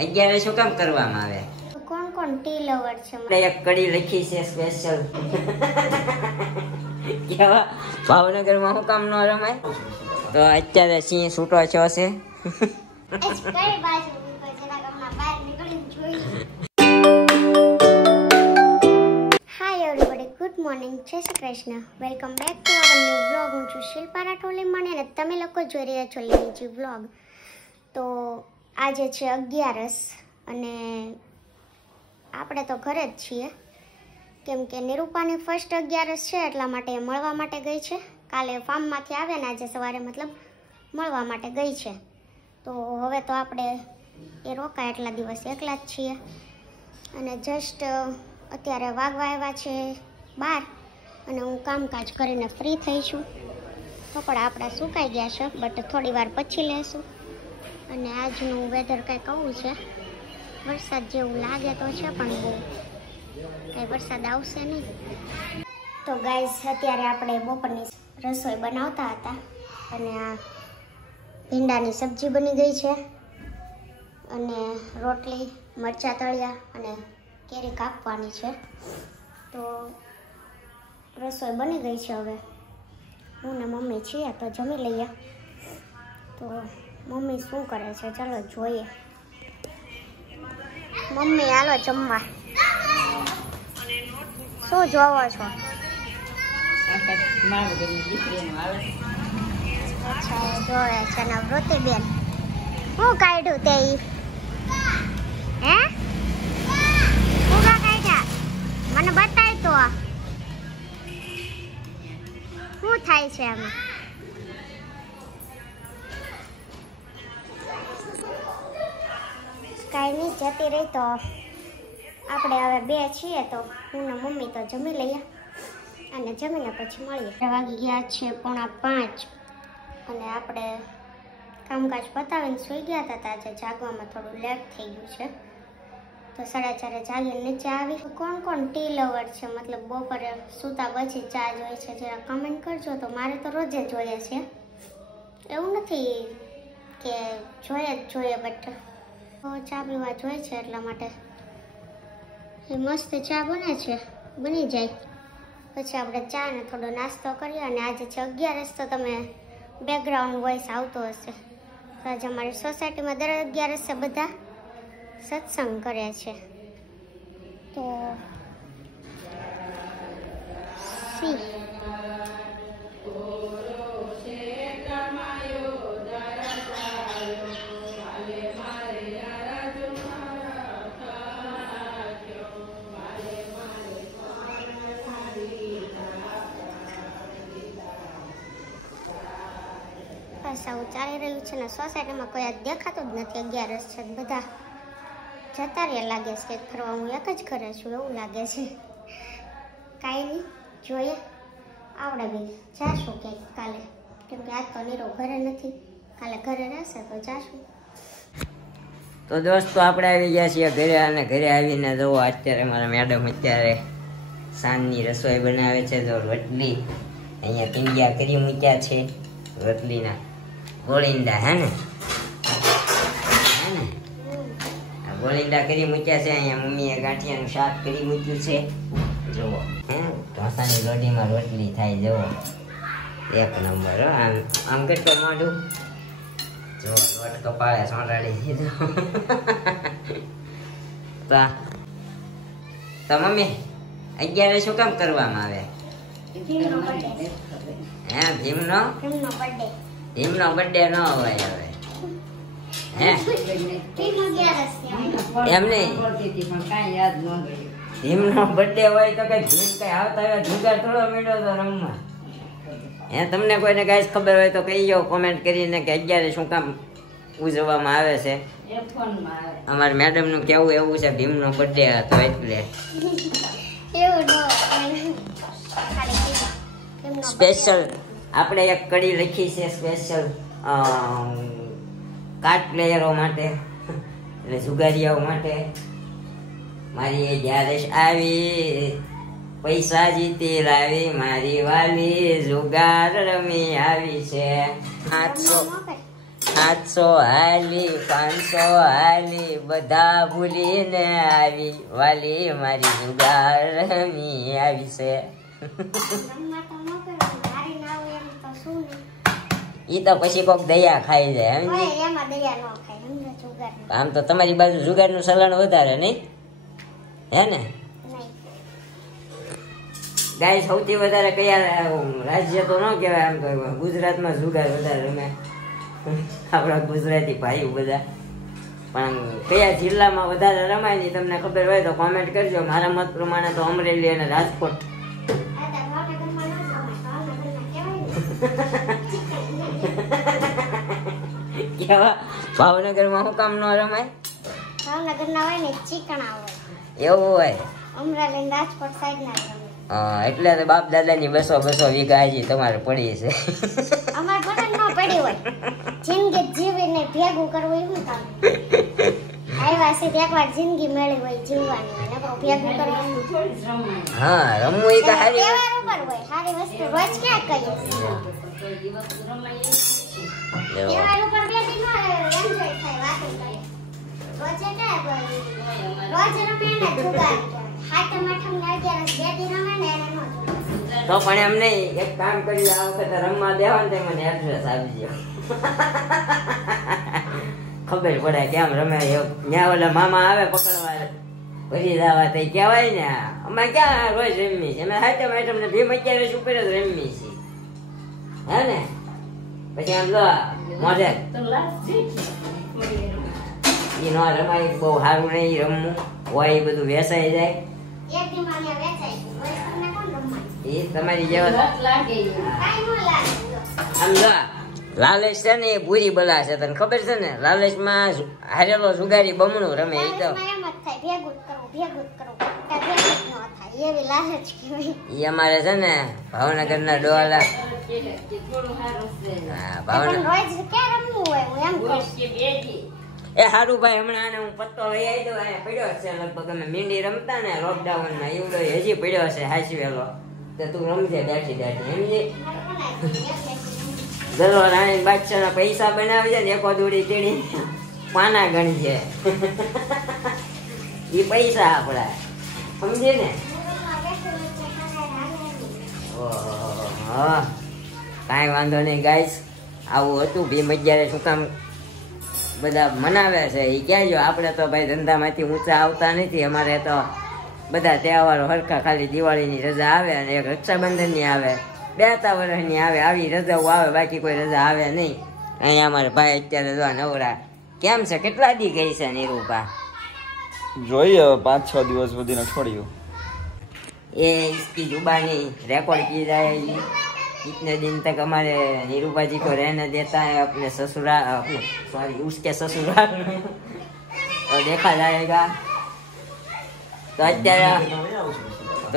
11 શું કામ કરવામાં આવે? કોણ કોણ ટી લવર છે? એક કડી લખી છે સ્પેશિયલ. કેવા ભાવનગરમાં શું કામ ન રમાય? તો અત્યારે સિંહ છૂટો થયો છે. હાય એવરીબોડી, ગુડ મોર્નિંગ, જય Shri Krishna. Welcome back to our new vlog. હું છું શિલ્પા રાઠોડ અને તમે લોકો જોઈ રહ્યા છો લીજી વ્લોગ. તો આજે છે 11 અને આપણે તો ઘરે જ છીએ કેમ કે નિરૂપાની ફર્સ્ટ 11 છે એટલા માટે મળવા માટે ગઈ છે. કાલે ફાર્મમાંથી આવે ને આજે સવારે મતલબ મળવા માટે ગઈ છે. તો હવે તો આપણે એ રોકાય એટલા દિવસ એકલા જ છીએ અને જસ્ટ અત્યારે વાગવા આવ્યા છે 12 અને હું કામકાજ કરીને ફ્રી થઈ છું. કપડાં આપણા સુકાઈ ગયા છે બટ થોડી વાર પછી લેશું. અને આજનું વેધર કંઈક આવું છે, વરસાદ જેવું લાગે તો છે પણ બહુ કંઈ વરસાદ આવશે નહીં. તો ગાઈઝ અત્યારે આપણે બપોરની રસોઈ બનાવતા હતા અને આ ભીંડાની સબ્જી બની ગઈ છે અને રોટલી, મરચાં તળ્યા અને કેરી કાપવાની છે. તો રસોઈ બની ગઈ છે. હવે હું ને મમ્મી છીએ તો જમી લઈએ. તો મમ્મી શું કરે છે ચાલો જોઈએ. મમ્મી હાલો જમવા. શું જોવો છો? અચ્છા જોવે છે ને વૃત્તિબેન. શું કાઢ્યું તે? હે શું કાઢ્યા? મને બતાય તો શું થાય છે આમાં? કાંઈ નહીં, જતી રહી તો આપણે હવે બે છીએ તો હું ને મમ્મી તો જમી લઈએ અને જમીને પછી મળીએ. વાગી ગયા છે 4:45 અને આપણે કામકાજ પતાવીને સૂઈ ગયા હતા. આજે જાગવામાં થોડું લેટ થઈ ગયું છે તો 4:30 જાગીને નીચે આવી. કોણ કોણ ટી લવર છે, મતલબ બપોરે સૂતા પછી ચા જોઈએ છે જરા કમેન્ટ કરજો. તો મારે તો રોજે જોઈએ છે, એવું નથી કે જોઈએ જ જોઈએ બટ ચા પીવા જોઈએ છે એટલા માટે. એ મસ્ત ચા બને છે, બની જાય પછી આપણે ચા ને થોડો નાસ્તો કરીએ. અને આજે છે 11 તો તમે બેકગ્રાઉન્ડ વોઇસ આવતો હશે. આજે અમારી સોસાયટીમાં દર 11 બધા સત્સંગ કરે છે. તો આવું ચાલી રહ્યું છે ને સોસાયટીમાં કોઈ આજ દેખાતું જ નથી. 11 છે બધા જતા રહ્યા લાગે છે ફરવા. હું એક જ ઘરે છું એવું લાગે છે. કાંઈ નહીં, જોઈએ આપણે બી જાશું ક્યાંક કાલે કેમ કે આજ તો નીરો ઘરે નથી. કાલે ઘરે રહેશે તો જાશું. તો દોસ્તો આપણે આવી ગયા છીએ ઘરે અને ઘરે આવીને જુઓ અત્યારે મારા મેડમ અત્યારે સાંજની રસોઈ બનાવે છે. તો રોટલી અહીંયા પિંડિયા કરી મૂક્યા છે, રોટલીના ગોળીંડા હે ને ગોળીંડા કરી મૂક્યા છે. અહીંયા મમ્મીએ ગાંઠિયાનું શાક કરી મૂક્યું છે. જુઓ ઢોસાની લોઢીમાં રોટલી થાય, જુઓ એક નંબર. આમ કેટલો મોઢું જો લોટ કપાળે સોંટાડી દીધો. તો મમ્મી 11 શું કામ કરવામાં આવે? હે ભીમનો બર્થડે ન હોય હવે હે એમ નહીં. ભીમનો બર્થડે હોય તો કઈ ભીમ કઈ આવતા હોય જુગાર થોડો મીડો તો રમવા. હે તમને કોઈને ગાઈસ ખબર હોય તો કહી જાઓ કોમેન્ટ કરીને કે 11 શું કામ ઉજવવામાં આવે છે. અમારા મેડમ નું કેવું એવું છે ભીમનો બર્થડે હતો એટલે સ્પેશિયલ આપણે એક કડી લખી છે સ્પેશિયલ કાર્ડ પ્લેયરો માટે એટલે જુગારીયાઓ માટે. મારી જ્યારે આવી પૈસા જીતી લાવી મારી વાલી જુગાર રમી આવી છે. 800 700 હાલી 500 હાલી બધા ભૂલીને આવી વાલી મારી જુગાર રમી આવી છે. ઈ તો પછી કોક દયા ખાઈ જાય. આમ તો તમારી બાજુ જુગારનું ચલણ વધારે નહીં હે ને ગાય? સૌથી વધારે કયા રાજ્ય તો ન કહેવાય, આમ તો ગુજરાતમાં જુગાર વધારે રમે આપણા ગુજરાતી ભાઈઓ બધા. પણ કયા જિલ્લામાં વધારે રમાય નહીં તમને ખબર હોય તો કોમેન્ટ કરજો. મારા મત પ્રમાણે તો અમરેલી અને રાજકોટ. કેવા ભાવનગરમાં શું કામ ન રમાય? ભાવનગરના હોય ને ચીકણા હોય એવું હોય. અમરેલી રાજકોટ સાઈડ ના રમે. એટલે તો બાપ દાદાની 200 વીઘા હજી તમારે પડી છે. અમાર ભલે ન પડી હોય, જિંદગી જીવીને ભેગું કરવું એવું કામ. આવ્યા છે એકવાર જિંદગી મેળવી હોય જીવવાની હોય, નકર ભેગું કરવાનું. હા રમવું એ હારી તહેવાર ઉપર હોય, સારી વસ્તુ રોજ ક્યાં કહીએ. તહેવાર ઉપર બે દિન એન્જોય થાય, વાતો કરે. રોજે ક્યાં કોઈ રોજ રમે ને જુગાર હાથમ આઠમ ને 11 બે દિન રમે ને એને નો તો પણ એમ નહીં, એક કામ કરી આ વખતે રમવા દેવા ને મને એડ્રેસ આપી દો. ખબર પડે કેમ રમે. ત્યાં ઓલા મામા આવે પકડવા પછી જવા તો કહેવાય ને અમે ક્યાં રોજ રમી છે, અમે હાથમ આઠમ ને ભીમ 11 ઉપર જ રમી છે હે ને. પછી આમ જો મોઢે ઈ નો રમાય, બહુ સારું નહીં રમવું હોય, એ બધું વેસાઈ જાય. એક દિમાને વેચાય હોય તમને કોણ રમાય? એ તમારી જેવા કાઈ નો લાગે. આમ જો લાલચ છે ને એ બુરી બલા છે, તને ખબર છે ને? લાલચમાં હારેલો જુગારી બમણું રમે. એ તો એમ જ થાય, ભેગું કરું ભેગું ન થાય એવી લાલચ કહેવાય. ઈ અમારે છે ને ભાવનગરના ડોલા. હા ભાવનગર પણ રોજ ક્યાં રમવું હોય હું એમ કહું. એ હારું ભાઈ, હમણાં આને હું પત્તો લઈ આવી દઉં. અહીંયા પડ્યો છે લગભગ અમે મીંડી રમતા ને લોકડાઉનમાં, એવડો હજી પડ્યો છે હાચવેલો. તો તું રમજે બેઠી સમજી. દલો રાણી બાદશાહ ના પૈસા બનાવી છે ને એકો દોડી તેડી પાના ગણજે. ઈ પૈસા આપડા સમજે ને. કાંઈ વાંધો નહીં ગાઈસ, આવું હતું ભીમ 11 શું કામ બધા મનાવે છે એ કહેજો. આપણે તો ભાઈ ધંધામાંથી ઊંચા આવતા નથી. અમારે તો બધા તહેવારો હરખા, ખાલી દિવાળીની રજા આવે અને એક રક્ષાબંધનની આવે, બેસતા વર્ષની આવે, આવી રજાઓ આવે, બાકી કોઈ રજા આવે નહીં. અહીંયા અમારે ભાઈ અત્યારે જો નવરા. કેમ છે? કેટલા દી ગઈ છે નિરૂપા? જોઈએ 5-6 દિવસ સુધીનો છોડ્યું. એ इसकी जुबानी रिकॉर्ड की जाएगी. इतने दिन तक हमारे निरूपा जी को रहने देता है अपने ससुराल, अपने सॉरी उसके ससुराल में, और देखा जाएगा. તો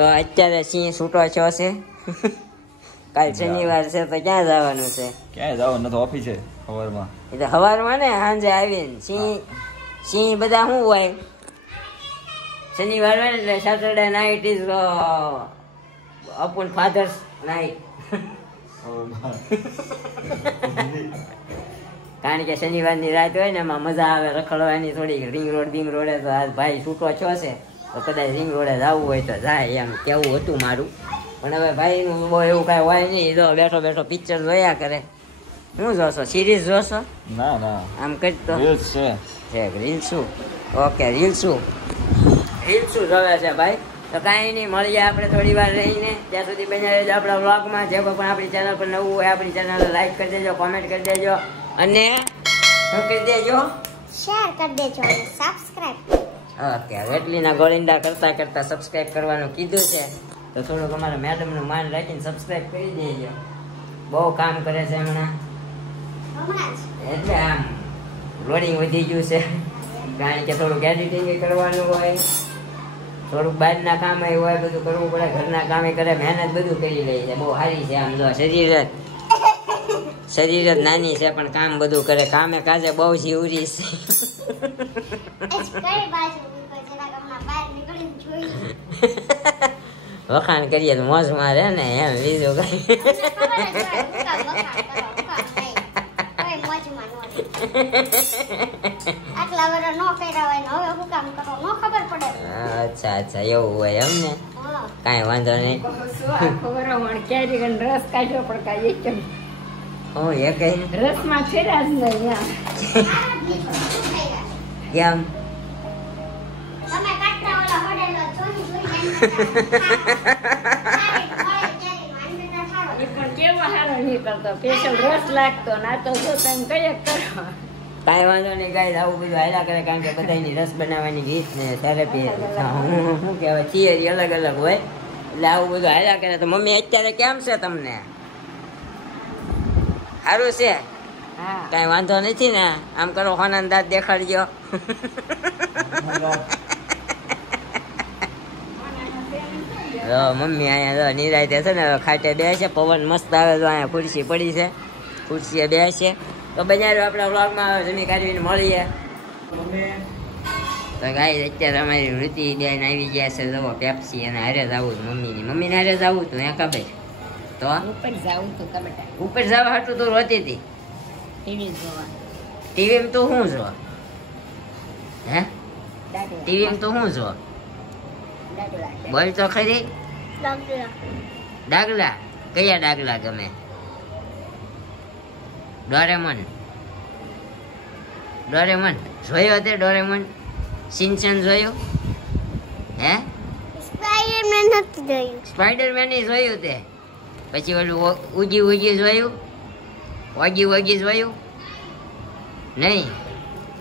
અત્યારે સિંહ છૂટો છો છે. કાલ શનિવાર છે તો ક્યાં જવાનું છે? ક્યાંય જવાનું નથી, ઓફિસે સવારમાં. એ તો સવારમાં ને સાંજે આવીને સિંહ બધા શું હોય, શનિવાર હોય એટલે Saturday night is upon father's night. કારણ કે શનિવારની રાત હોય ને એમાં મજા આવે રખડવાની થોડી. રિંગ રોડે તો આ ભાઈ છૂટો છો છે તો કદાચ રિંગ રોડે જવું હોય તો જાય, એમ કેવું હતું મારું. પણ હવે ભાઈનું બહુ એવું કાંઈ હોય નહીં, તો બેઠો પિક્ચર જોયા કરે. શું જોશો? સિરીઝ જોશો? ના આમ કરતો રીલ્સ છે. રીલ્સું? ઓકે રીલ્સું જોવે છે ભાઈ. તો કાંઈ નહીં, મળીએ આપણે થોડી વાર રહીને. ત્યાં સુધી બન્યા રહેજો આપણા વ્લોગમાં. જે કોઈ પણ આપણી ચેનલ પર નવું હોય આપણી ચેનલ લાઈક કરી દેજો, કોમેન્ટ કરી દેજો અને શું કરી દેજો? શેર કરી દેજો અને સબસ્ક્રાઇબ. ઓકે, વેટલીના ગોળિંડા કરતા સબસ્ક્રાઇબ કરવાનું કીધું છે, તો થોડુંક અમારા મેડમનું માન રાખીને સબસ્ક્રાઇબ કરી દેજો. બહુ કામ કરે છે હમણાં, એટલે આમ લોડિંગ વધી ગયું છે. કારણ કે થોડુંક એડિટિંગ કરવાનું હોય, થોડુંક બહારના કામ હોય, બધું કરવું પડે. ઘરના કામે કરે, મહેનત બધું કરી લે છે. બહુ સારી છે આમ જો. શરીર જ નાની છે પણ કામ બધું કરે. કામે કાજે બહુ જીવરી છે. વખાણ કરીએ તો મોજ મારે ને એમ, બીજું કઈ આટલા વર્ષ નો કર્યા હોય ને હવે હું કામ કરો નો ખબર પડે. અચ્છા અચ્છા એવું હોય એમ ને હા. કાંઈ વાંધો નહીં. રસ કાઢ્યો પણ કાંઈ કેમ હું એ કઈ રસમાં ફેરા જ નહીં. કેમ તમે કાટના ઓલા હોડેલો જોઈ એ પણ કેવો સારો નીકળતો સ્પેશિયલ રસ લાગતો ના તો જો તમે કઈ કરો. કાંઈ વાંધો નહીં ગાઈસ આવું બધું હાલ્યા કરે કારણ કે બધાની રસ બનાવવાની રીત ને થેરેપી શું કહેવાય થિયરી અલગ અલગ હોય એટલે આવું બધું હાલ્યા કરે. તો મમ્મી અત્યારે કેમ છે તમને સારું છે હા કાંઈ વાંધો નથી ને આમ કરો હોનાન દાંત દેખાડજો. મમ્મી અહીંયા નિરાયતે છે ને ખાટે બેસે પવન મસ્ત આવે તો અહીંયા ખુરશી પડી છે ખુરશીએ બેસે. તો બજાર આપણા વ્લોગમાં જમી કાઢીને મળીએ. તો ગાઈસ અત્યારે અમારી વૃત્તિ બેન આવી ગયા છે જવો પેપ્સી અને હારે જ આવું મમ્મીને હારે જ આવું હતું એકા ભાઈ તો ઉપર જાવું તો કબટા ઉપર જવા હતું તું રોતી હતી ટીવી જોવા ટીવીમાં તું શું છો હે દાદા ટીવીમાં તું શું છો દાદા બોલ તો ખરી લાગ્યા. ડાગલા કયા ડાગલા ગમે ડોરેમોન ડોરેમોન જોયો તે ડોરેમોન સિન્ચન જોયું હે સ્પાઈડરમેન નથી જોયું. સ્પાઈડરમેન ની જોયું તે પછી ઓલું ઉજી ઉજી જોયું ઓગી ઓગી જોયું નહીં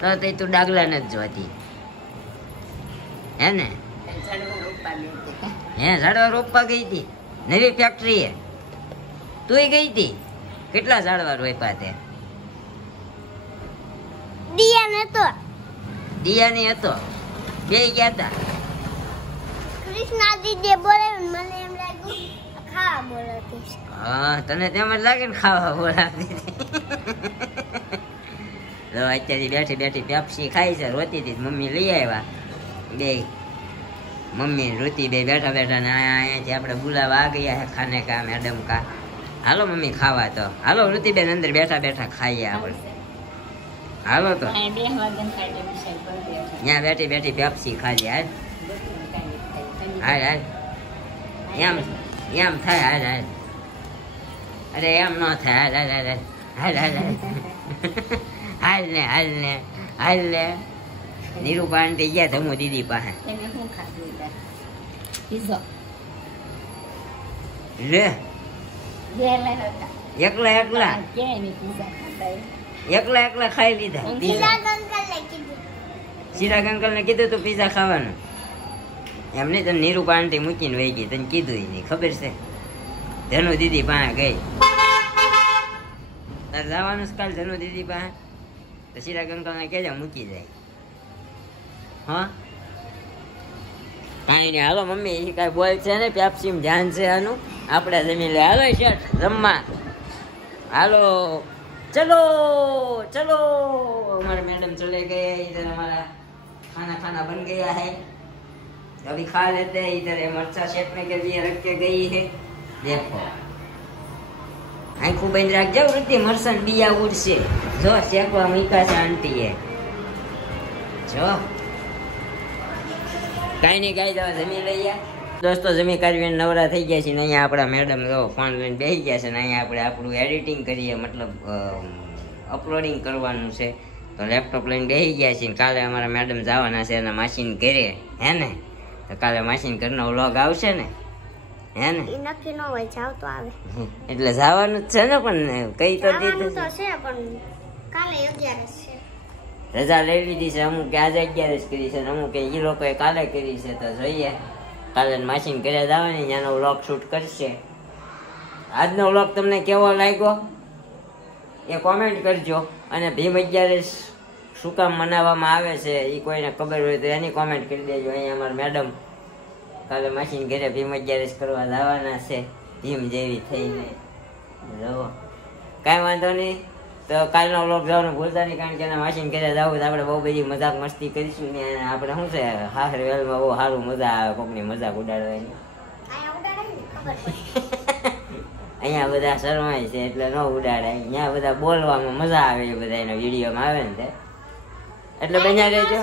તો તે તું ડાગલા નથી જોતી હે ને હે ઝાડવા રોપવા ગઈ હતી નવી ફેક્ટરીએ તુંય ગઈ હતી કેટલા ઝાડવા રોપ્યા તે દિયા નતો. દિયાની હતો બે ગયા હતા કૃષ્ણા દીદી બોલાવ્યું ને મને એમ લાગ્યું ખાવા બોલાવતી છે. હા તને તેમ જ લાગે ને ખાવા બોલાવતી અત્યારે બેઠી બેઠી પેપ્સી ખાઈ છે રોતી હતી મમ્મી લઈ આવ્યા બે મમ્મી રોતી બે બેઠા બેઠા ને અહીંયાથી આપણે બોલાવા આ ગયા હે ખાને કા મેડમ કા હાલો મમ્મી ખાવા તો હાલો ઋતિબેન અંદર બેઠા બેઠા ખાઈએ આપણે હાલો તો અહીં 2 વાગ્યા ખાઈ વિષય પર ત્યાં બેઠી બેઠી પેપ્સી ખાજે હાલ હાલ હાલ એમ એમ થાય હાલ હાલ અરે એમ ન થાય હાલ હાલ હાલ હાલ હાલ હાલ ને હાલ ને હાલ ને નિરૂપા આંટી ગયા ધમુ દીદી પાસે તમે શું ખાધું પીઝો લે ગેલા હતા એકલા એકલા ક્યાંય નહીં પીઝા ખાતા એકલા એકલા ખાઈ લીધા પીઝા ચિરાગ અંકલ ને કીધું તું પીઝા ખાવાનું એમ નહીં તને નિરૂપા આંટી મૂકીને વહી ગઈ તને કીધું નહીં ખબર છે ધનુ દીદી પાસે ગઈ તારે જવાનું છે કાલ ધનુ દીદી પાસે તો ચિરાગ અંકલ ને કહેજો મૂકી જાય હા કાંઈ નહીં હાલો મમ્મી એ કાંઈ બોલ છે ને પેપ્સીમ ધ્યાન છે આનું આપણે જમી લે હાલો શેઠ જમવા હાલો चलो चलो हमारे मैडम चले गए इधर हमारा खाना खाना बन गया है अभी खा लेते हैं इधर मरचा सेकने के लिए रख के गई है देखो आंखों बंद रख जाओ वृत्ति मरसन बिया उड़से जो सेकवा मीका से आंटी है जो कहीं नहीं कहीं जाओ जमी लइया दोस्तों जमी करवी नवरा થઈ ગયા છે ને અહીંયા આપણા મેડમ જો ફોન લઈને બેસી ગયા છે ને અહીંયા આપણે આપણું એડિટિંગ કરીએ મતલબ અપલોડિંગ કરવાનું છે તો લેપટોપ લઈને બેસી ગયા છે ને કાલે અમારા મેડમ જવાના છે એના માસીન ઘરે હે ને તો કાલે માસીન ઘરનો વ્લોગ આવશે ને હે ને ઈ નક્કી ન હોય જાવ તો આવે. એટલે જવાનું જ છે ને પણ કઈ તો જવાનું દીધું તો છે પણ કાલે 11 છે. રજા લઈ લીધી છે અમુક આજે 11 કરી છે ને અમુક એ લોકોએ કાલે કરી છે તો જોઈએ કાલે માસીન ઘરે જવાની ત્યાંનો વ્લોગ શૂટ કરશે. આજનો વ્લોગ તમને કેવો લાગ્યો એ કોમેન્ટ કરજો અને ભીમ 11 શું કામ મનાવવામાં આવે છે એ કોઈને ખબર હોય તો એની કોમેન્ટ કરી દેજો. અહીંયા અમારા મેડમ કાલે માસીન ઘરે ભીમ 11 કરવા જવાના છે ભીમ જેવી થઈને જવો કાંઈ વાંધો નહીં. તો કાલનો વ્લોગ જવાનું ભૂલતા નહીં કારણ કે એના માસીન ઘરે જવું તો આપણે બહુ બધી મજાક મસ્તી કરીશું ને આપણે શું છે હાર વેલમાં બહુ સારું મજા આવે કોકની મજાક ઉડાડવાની. આયા ઉડાડે ને ખબર પડે. અહીંયા બધા શરમાય છે એટલે ન ઉડાડાય. અહીંયા બધા બોલવામાં મજા આવે એ બધા એના વિડીયોમાં આવે ને તે એટલે બન્યા રહેજો.